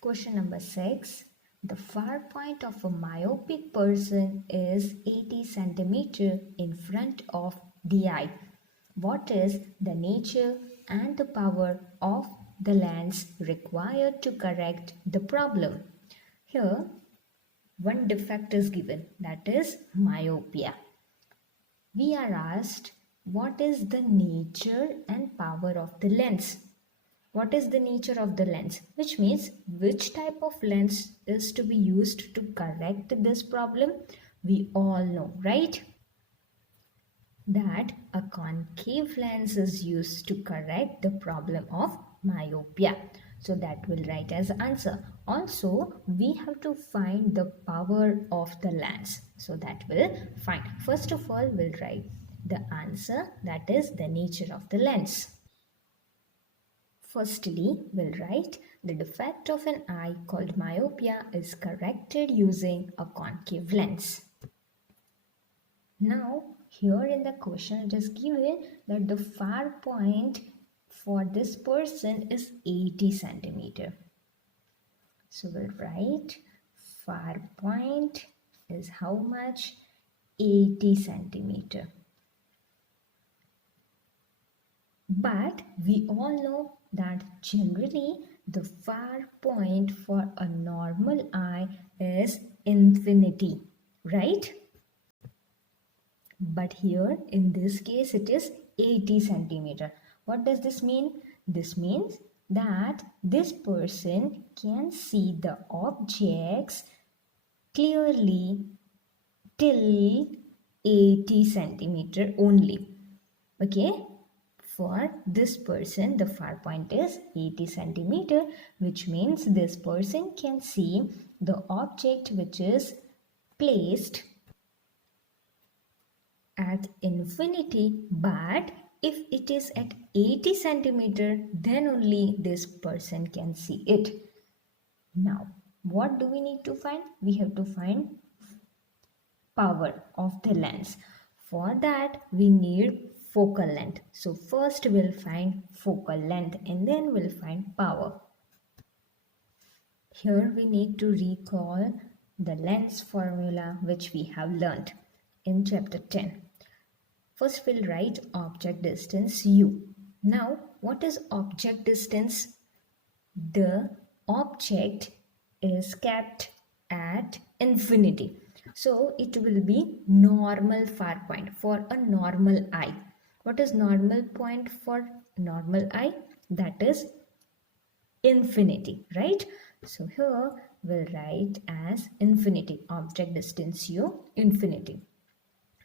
Question number 6. The far point of a myopic person is 80 centimeter in front of the eye. What is the nature and the power of the lens required to correct the problem? Here, one defect is given, that is myopia. We are asked what is the nature and power of the lens. What is the nature of the lens? Which means which type of lens is to be used to correct this problem? We all know, right? That a concave lens is used to correct the problem of myopia. So that will write as answer. Also, we have to find the power of the lens. So that will find. First of all, we'll write the answer, that is the nature of the lens. Firstly, we'll write the defect of an eye called myopia is corrected using a concave lens. Now, here in the question it is given that the far point for this person is 80 centimeter. So we'll write far point is how much? 80 centimeter. But we all know that generally the far point for a normal eye is infinity, right? But here in this case it is 80 centimeter. What does this mean? This means that this person can see the objects clearly till 80 centimeter only. Okay, for this person the far point is 80 centimeter, which means this person can see the object which is placed at infinity, but if it is at 80 centimeter, then only this person can see it. Now, what do we need to find? We have to find power of the lens. For that, we need focal length. So first we'll find focal length and then we'll find power. Here we need to recall the lens formula which we have learnt in chapter 10. First we'll write object distance u. Now what is object distance? The object is kept at infinity. So it will be normal far point for a normal eye. What is normal point for normal eye? That is infinity, right? So here we'll write as infinity, object distance u, infinity.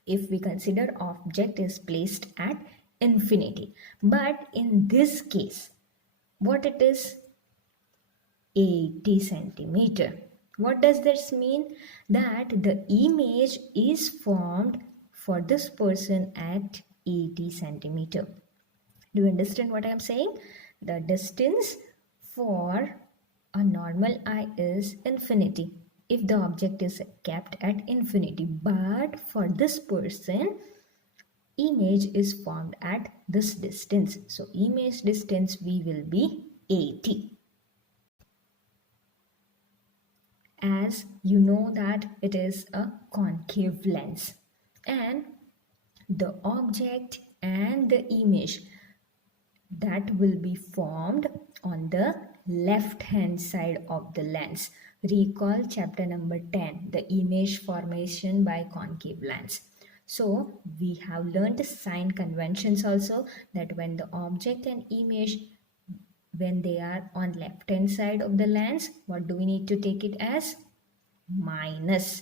If we consider object is placed at infinity. But in this case, what it is? 80 centimeter. What does this mean? That the image is formed for this person at 80 centimeter. Do you understand what I am saying? The distance for a normal eye is infinity if the object is kept at infinity, but for this person image is formed at this distance. So image distance we will be 80. As you know that it is a concave lens and the object and the image that will be formed on the left hand side of the lens. Recall chapter number 10, the image formation by concave lens. So we have learned sign conventions also, that when the object and image, when they are on left hand side of the lens, what do we need to take it as? Minus.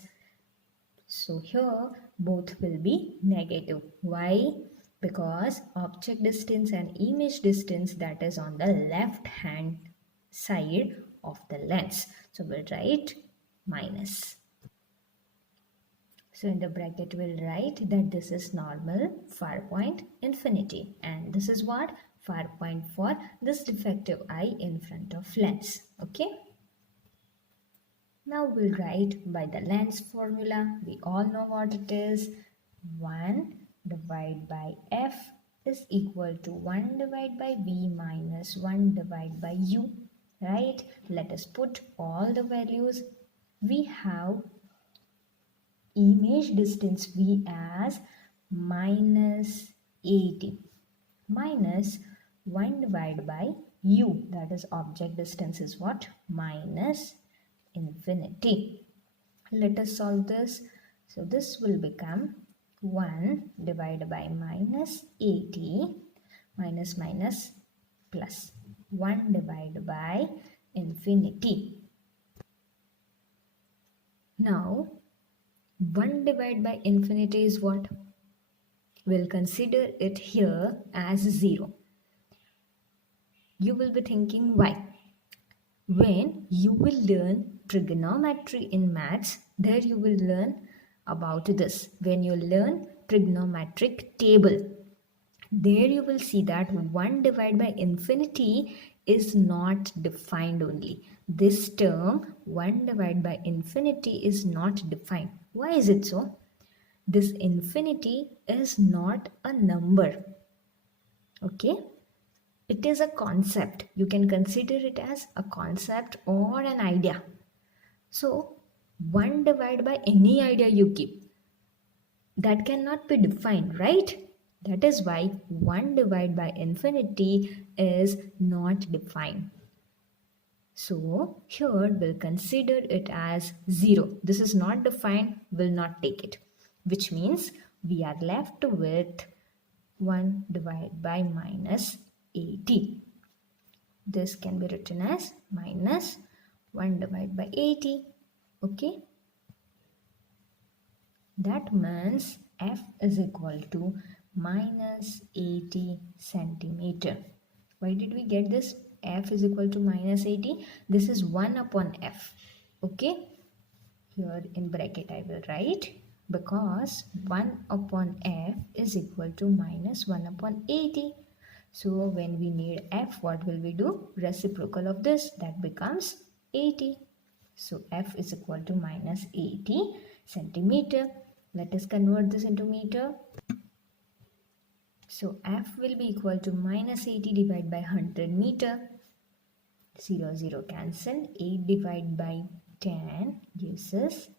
So here both will be negative. Why? Because object distance and image distance, that is on the left hand side of the lens. So we'll write minus. So in the bracket we'll write that this is normal, far point, infinity, and this is what? Far point for this defective eye in front of lens. Okay. Now we'll write by the lens formula. We all know what it is. 1 divided by f is equal to 1 divided by v minus 1 divided by u, right? Let us put all the values. We have image distance V as minus 80 minus 1 divided by U, that is object distance is what? Minus infinity. Let us solve this. So this will become 1 divided by minus 80 minus minus plus 1 divided by infinity. Now 1 divided by infinity is what? We'll consider it here as 0. You will be thinking why? When you will learn trigonometry in maths, there you will learn about this. When you learn trigonometric table, there you will see that 1 divided by infinity is not defined only. This term 1 divided by infinity is not defined. Why is it so? This infinity is not a number. Okay? It is a concept. You can consider it as a concept or an idea. So 1 divided by any idea you keep, that cannot be defined, right? That is why 1 divided by infinity is not defined. So here we'll consider it as 0. This is not defined, will not take it. Which means we are left with 1 divided by minus 80. This can be written as minus 1 divided by 80. Okay. That means F is equal to minus 80 centimeter. Why did we get this? F is equal to minus 80. This is 1 upon F. Okay. Here in bracket I will write, because 1 upon F is equal to minus 1 upon 80. So when we need F, what will we do? Reciprocal of this, that becomes 80. So F is equal to minus 80 centimeter. Let us convert this into meter. So F will be equal to minus 80 divided by 100 meter. 0, 0 cancel. 8 divided by 10 gives us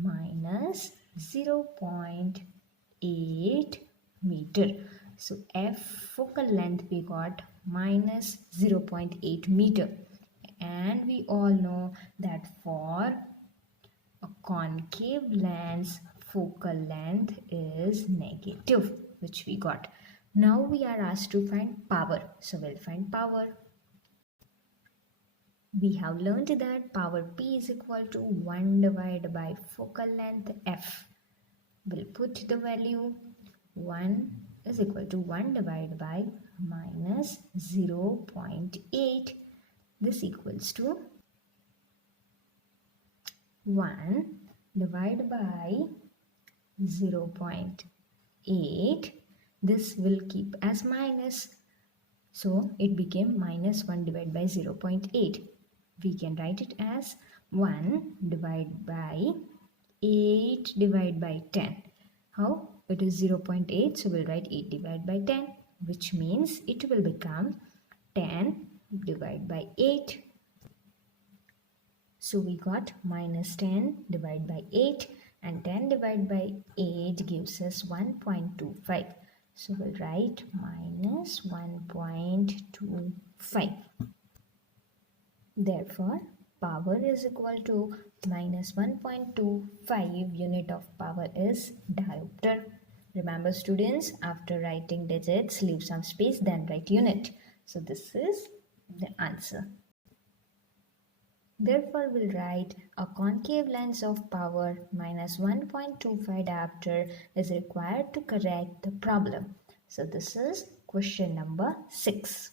minus 0.8 meter. So F focal length we got minus 0.8 meter. And we all know that for a concave lens, focal length is negative, which we got. Now we are asked to find power. So we'll find power. We have learned that power P is equal to 1 divided by focal length F. We'll put the value 1 is equal to 1 divided by minus 0.8. This equals to 1 divided by 0.8. This will keep as minus. So it became minus 1 divided by 0.8. We can write it as 1 divided by 8 divided by 10. How? It is 0.8, so we'll write 8 divided by 10, which means it will become 10 divided by 8. So we got minus 10 divided by 8, and 10 divided by 8 gives us 1.25. So we'll write minus 1.25. Therefore, power is equal to minus 1.25. Unit of power is diopter. Remember students, after writing digits, leave some space, then write unit. So this is the answer. Therefore, we'll write a concave lens of power minus 1.25 diopter is required to correct the problem. So this is question number 6.